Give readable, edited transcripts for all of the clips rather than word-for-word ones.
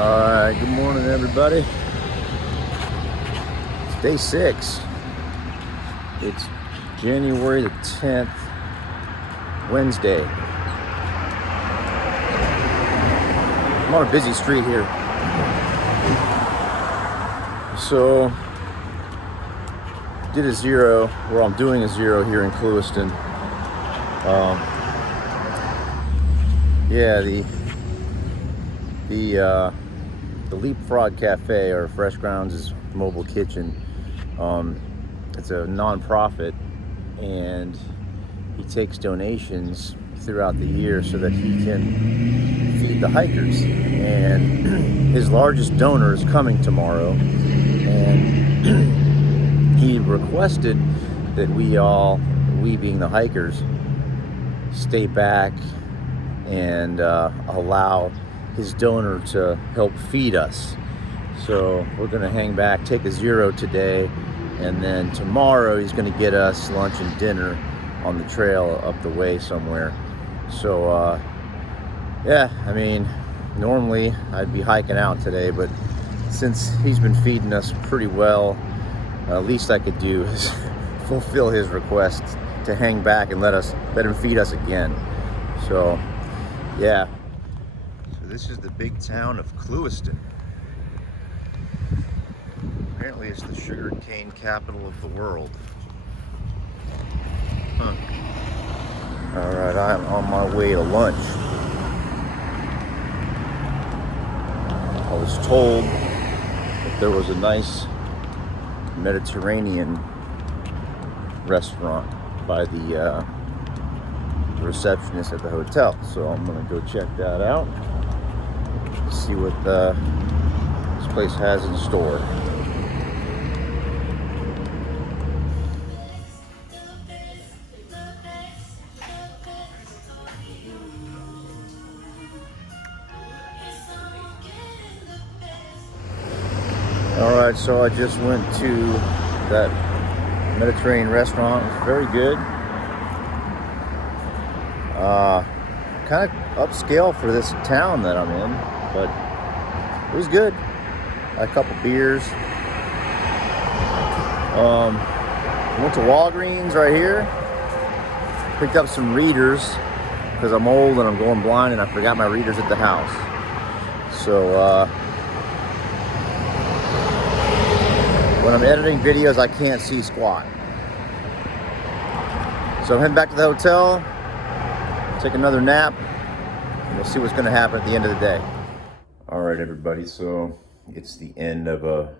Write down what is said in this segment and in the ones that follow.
Alright, good morning everybody. It's day 6. It's January the 10th, Wednesday. I'm on a busy street here. So, did a zero, or I'm doing a zero here in Clewiston. The Leapfrog Cafe, or Fresh Grounds' mobile kitchen. It's a non-profit, and he takes donations throughout the year so that he can feed the hikers. And his largest donor is coming tomorrow, and he requested that we being the hikers, stay back and allow his donor to help feed us. So we're gonna hang back, take a zero today, and then tomorrow he's gonna get us lunch and dinner on the trail up the way somewhere. So yeah, I mean, normally I'd be hiking out today, but since he's been feeding us pretty well, least I could do is fulfill his request to hang back and let him feed us again. So yeah. So this is the big town of Clewiston. Apparently it's the sugar cane capital of the world. Huh. Alright, I'm on my way to lunch. I was told that there was a nice Mediterranean restaurant by the receptionist at the hotel, so I'm gonna go check that out, see what this place has in store. Alright, so I just went to that Mediterranean restaurant. It was very good. Kind of upscale for this town that I'm in, but it was good. Had a couple beers. Went to Walgreens right here. Picked up some readers because I'm old and I'm going blind and I forgot my readers at the house. So when I'm editing videos, I can't see squat. So I'm heading back to the hotel, take another nap, and we'll see what's gonna happen at the end of the day. All right, everybody, so it's the end of a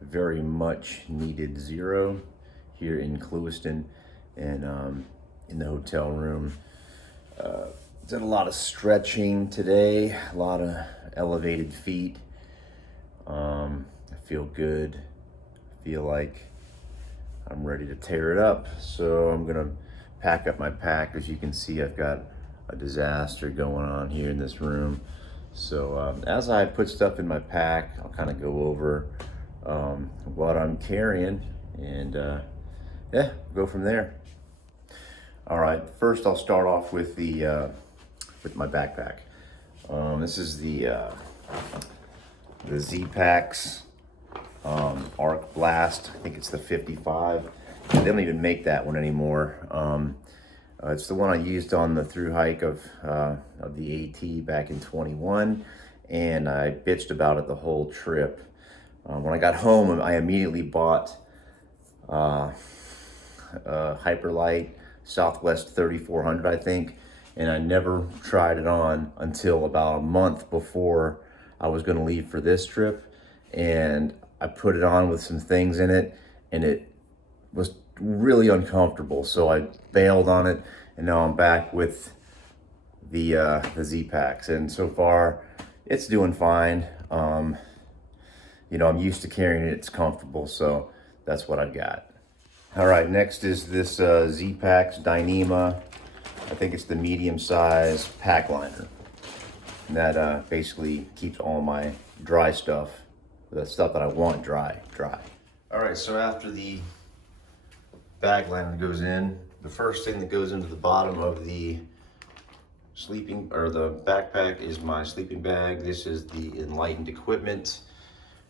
very much needed zero here in Clewiston, and in the hotel room. Did a lot of stretching today, a lot of elevated feet. I feel good. I feel like I'm ready to tear it up. So I'm gonna pack up my pack. As you can see, I've got a disaster going on here in this room. So as I put stuff in my pack, I'll kind of go over what I'm carrying, and yeah, go from there. All right, first I'll start off with with my backpack. This is the Z-Packs Arc Blast. I think it's the 55. They don't even make that one anymore. It's the one I used on the through hike of the AT back in 21, and I bitched about it the whole trip. When I got home, I immediately bought Hyperlight Southwest 3400, I think, and I never tried it on until about a month before I was going to leave for this trip, and I put it on with some things in it, and it was really uncomfortable, so I bailed on it, and now I'm back with the Z-Packs, and so far it's doing fine. You know, I'm used to carrying it, it's comfortable, so that's what I've got. All right, next is this Z-Packs Dyneema. I think it's the medium size pack liner. And that basically keeps all my dry stuff, the stuff that I want dry. All right, so after the bag liner goes in, the first thing that goes into the bottom of the the backpack is my sleeping bag. This is the Enlightened Equipment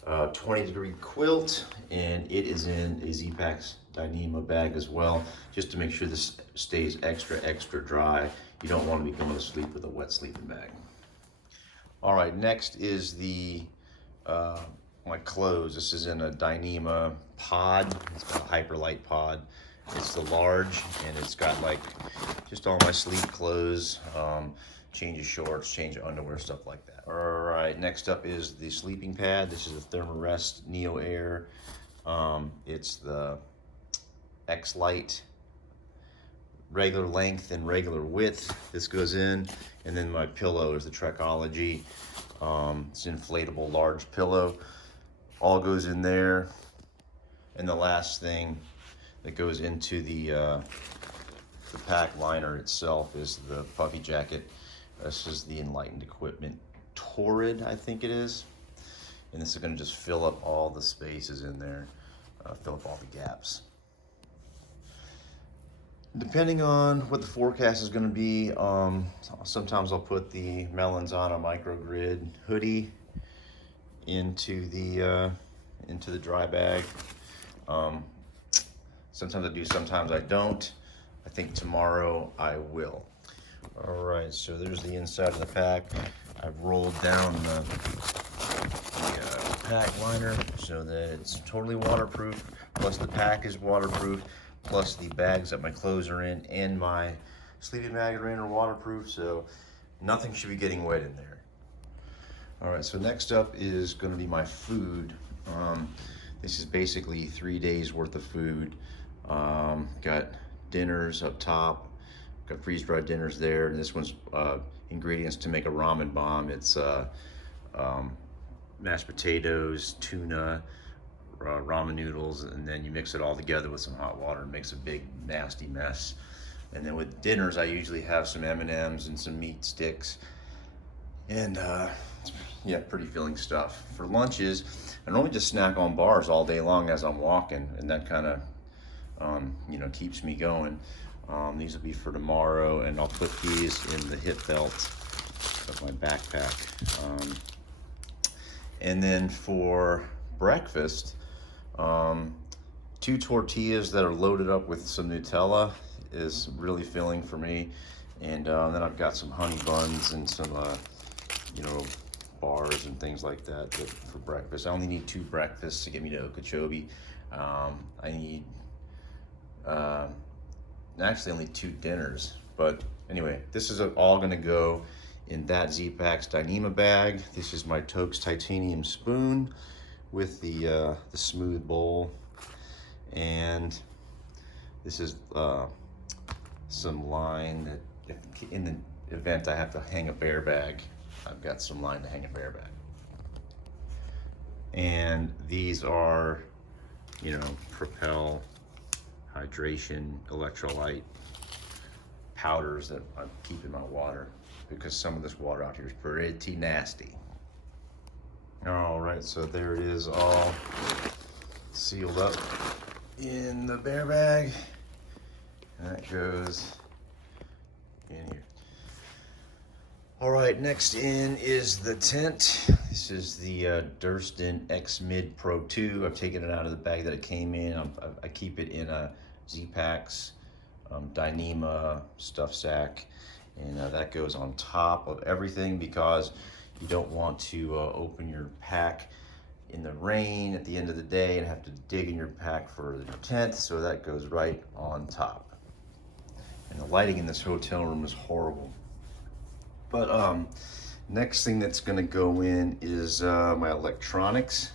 20-degree quilt, and it is in a Z-Packs Dyneema bag as well, just to make sure this stays extra dry. You don't want to be going to sleep with a wet sleeping bag. All right, next is the my clothes. This is in a Dyneema pod. It's got a Hyperlight pod. It's the large, and it's got like just all my sleep clothes, change of shorts, change of underwear, stuff like that. All right, next up is the sleeping pad. This is the Thermarest Neo Air. It's the X-Lite, regular length and regular width. This goes in, and then my pillow is the Trekology. It's an inflatable large pillow. All goes in there. And the last thing that goes into the pack liner itself is the puffy jacket. This is the Enlightened Equipment Torrid, I think it is. And this is gonna just fill up all the spaces in there, fill up all the gaps. Depending on what the forecast is gonna be, sometimes I'll put the Melons on a microgrid hoodie into the dry bag. Sometimes I do, sometimes I don't. I think tomorrow I will. All right, so there's the inside of the pack. I've rolled down the pack liner so that it's totally waterproof, plus the pack is waterproof, plus the bags that my clothes are in and my sleeping bag are in are waterproof, so nothing should be getting wet in there. All right, so next up is gonna be my food. This is basically 3 days worth of food. Got dinners up top, got freeze-dried dinners there, and this one's ingredients to make a ramen bomb. It's mashed potatoes, tuna, ramen noodles, and then you mix it all together with some hot water and makes a big nasty mess. And then with dinners, I usually have some M&Ms and some meat sticks, and yeah, pretty filling stuff. For lunches, I normally just snack on bars all day long as I'm walking, and that kind of you know, keeps me going. These will be for tomorrow, and I'll put these in the hip belt of my backpack. And then for breakfast, 2 tortillas that are loaded up with some Nutella is really filling for me. And then I've got some honey buns and some, you know, bars and things like that for breakfast. I only need 2 breakfasts to get me to Okeechobee. I need actually only 2 dinners, but anyway, this is all gonna go in that Z-Packs Dyneema bag. This is my Tokes titanium spoon with the smooth bowl, and this is some line that if in the event I have to hang a bear bag, I've got some line to hang a bear bag. And these are, you know, Propel hydration electrolyte powders that I keep in my water, because some of this water out here is pretty nasty. All right, so there it is, all sealed up in the bear bag, and that goes in here. All right, next in is the tent. This is the Durston X Mid Pro 2. I've taken it out of the bag that it came in. I keep it in a Z-Packs Dyneema stuff sack, and that goes on top of everything because you don't want to open your pack in the rain at the end of the day and have to dig in your pack for your tent, so that goes right on top. And the lighting in this hotel room is horrible. But next thing that's gonna go in is my electronics.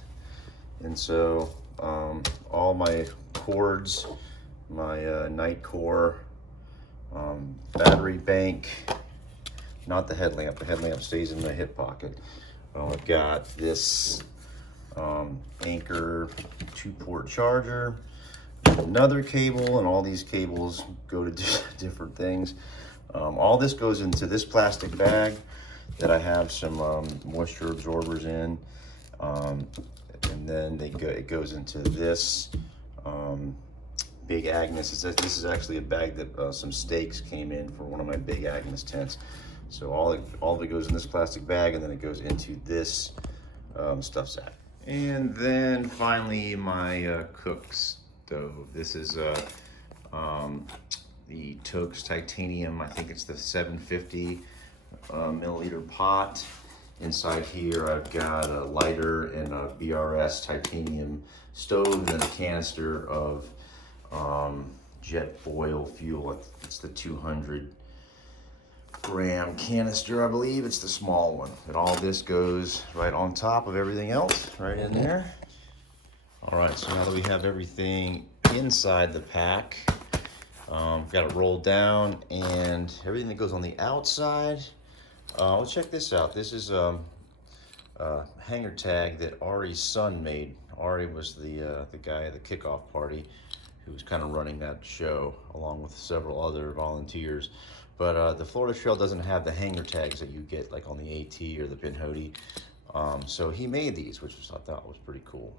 And so all my cords, my night core, battery bank, not the headlamp. The headlamp stays in my hip pocket. I've got this Anchor 2-port charger, another cable, and all these cables go to different things. All this goes into this plastic bag that I have some moisture absorbers in, and then it goes into this Big Agnes. This is actually a bag that some steaks came in for one of my Big Agnes tents. So all of it goes in this plastic bag, and then it goes into this stuff sack. And then finally, my cook stove. This is the Toaks Titanium. I think it's the 750 milliliter pot. Inside here, I've got a lighter and a BRS titanium stove, and then a canister of jet oil fuel. It's the 200-gram canister, I believe. It's the small one. And all this goes right on top of everything else, right in there. All right, so now that we have everything inside the pack, got it rolled down, and everything that goes on the outside. Let's check this out. This is a hanger tag that Ari's son made. Ari was the guy at the kickoff party who was kind of running that show along with several other volunteers. But the Florida Trail doesn't have the hanger tags that you get like on the AT or the Pinhoti. So he made these, which I thought was pretty cool.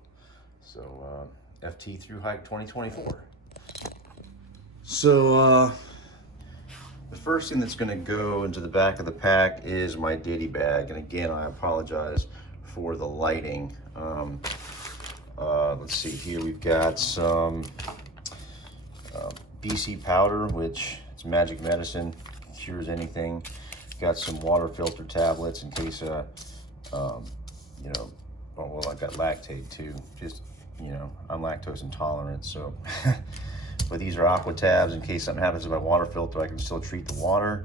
So FT Thru Hike 2024. So the first thing that's going to go into the back of the pack is my ditty bag. And again, I apologize for the lighting. Let's see here. We've got some BC powder, which it's magic medicine, cures anything. Got some water filter tablets in case, you know, well, I've got lactate too. Just, you know, I'm lactose intolerant, so. But these are aqua tabs in case something happens to my water filter. I can still treat the water.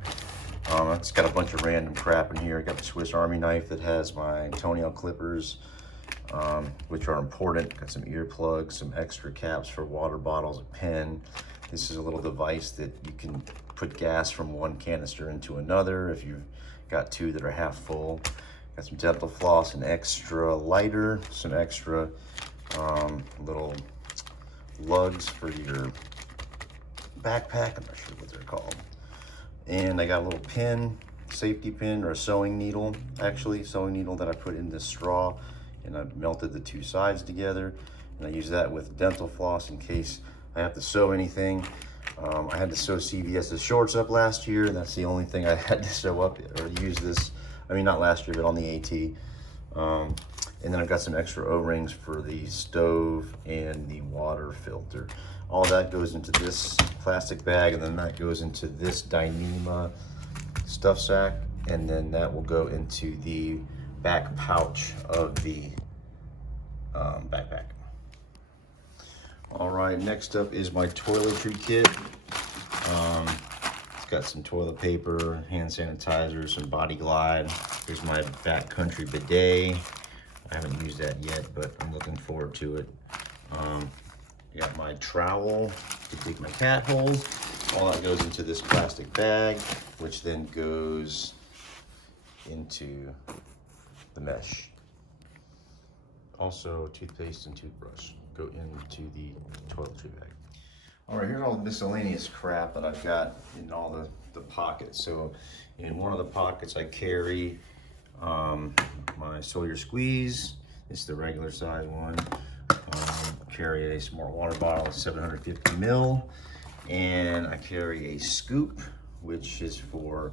It's got a bunch of random crap in here. I got the Swiss Army knife that has my toenail clippers, which are important. Got some earplugs, some extra caps for water bottles, a pen. This is a little device that you can put gas from one canister into another if you've got two that are half full. Got some dental floss, an extra lighter, some extra little lugs for your backpack. I'm not sure what they're called. And I got a little pin, safety pin, or a sewing needle, actually, sewing needle that I put in this straw, and I melted the two sides together, and I use that with dental floss in case I have to sew anything. I had to sew CVS's shorts up last year, and that's the only thing I had to sew up or use this. I mean, not last year, but on the AT. And then I've got some extra O-rings for the stove and the water filter. All that goes into this plastic bag, and then that goes into this Dyneema stuff sack, and then that will go into the back pouch of the backpack. All right, next up is my toiletry kit. It's got some toilet paper, hand sanitizer, some Body Glide. Here's my backcountry bidet. I haven't used that yet, but I'm looking forward to it. I got my trowel to dig my cat holes. All that goes into this plastic bag, which then goes into the mesh. Also, toothpaste and toothbrush go into the toiletry bag. All right, here's all the miscellaneous crap that I've got in all the pockets. So in one of the pockets I carry my Sawyer Squeeze. This is the regular size one. Carry a smart water bottle, 750 ml, and I carry a scoop, which is for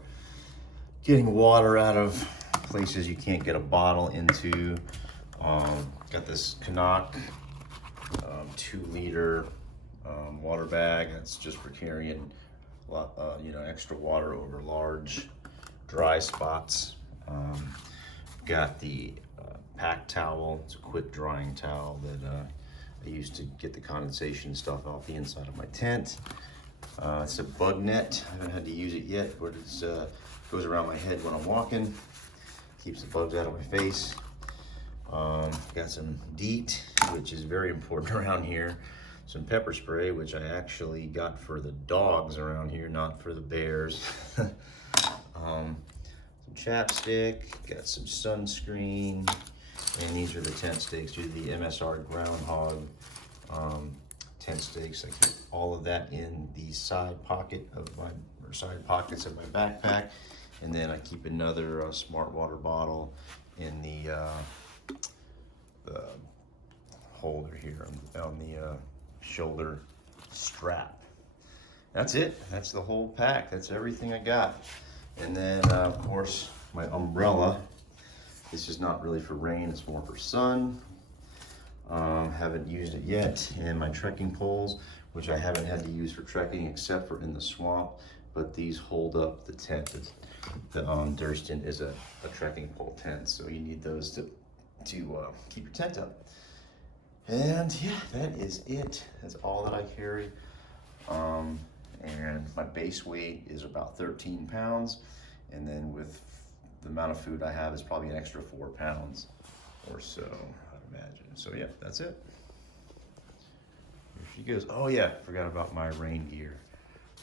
getting water out of places you can't get a bottle into. Got this Canuck 2-liter water bag. That's just for carrying you know, extra water over large dry spots. Got the pack towel. It's a quick drying towel that I used to get the condensation stuff off the inside of my tent. It's a bug net. I haven't had to use it yet, but it goes around my head when I'm walking. Keeps the bugs out of my face. Got some DEET, which is very important around here. Some pepper spray, which I actually got for the dogs around here, not for the bears. Some chapstick, got some sunscreen, and these are the tent stakes. These are the MSR Groundhog tent stakes. I keep all of that in the side pocket of side pockets of my backpack, and then I keep another smart water bottle in the holder here on the shoulder strap. That's it. That's the whole pack. That's everything I got. And then, of course, my umbrella. This is not really for rain, it's more for sun. Haven't used it yet. And my trekking poles, which I haven't had to use for trekking except for in the swamp, but these hold up the tent. The Durston is a trekking pole tent, so you need those to keep your tent up. And yeah, that is it. That's all that I carry. And my base weight is about 13 pounds. And then with the amount of food I have is probably an extra 4 pounds or so, I'd imagine. So yeah, that's it. Here she goes. Oh yeah, forgot about my rain gear.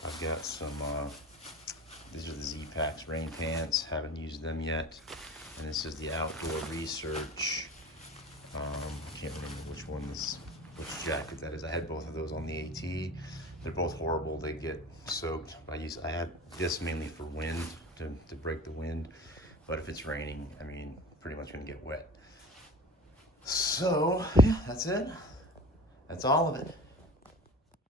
I've got some, these are the Z-Packs rain pants. Haven't used them yet. And this is the Outdoor Research. I can't remember which jacket that is. I had both of those on the AT. They're both horrible. They get soaked. I have this mainly for wind, to break the wind. But if it's raining, I mean, pretty much gonna get wet. So, yeah, that's it. That's all of it.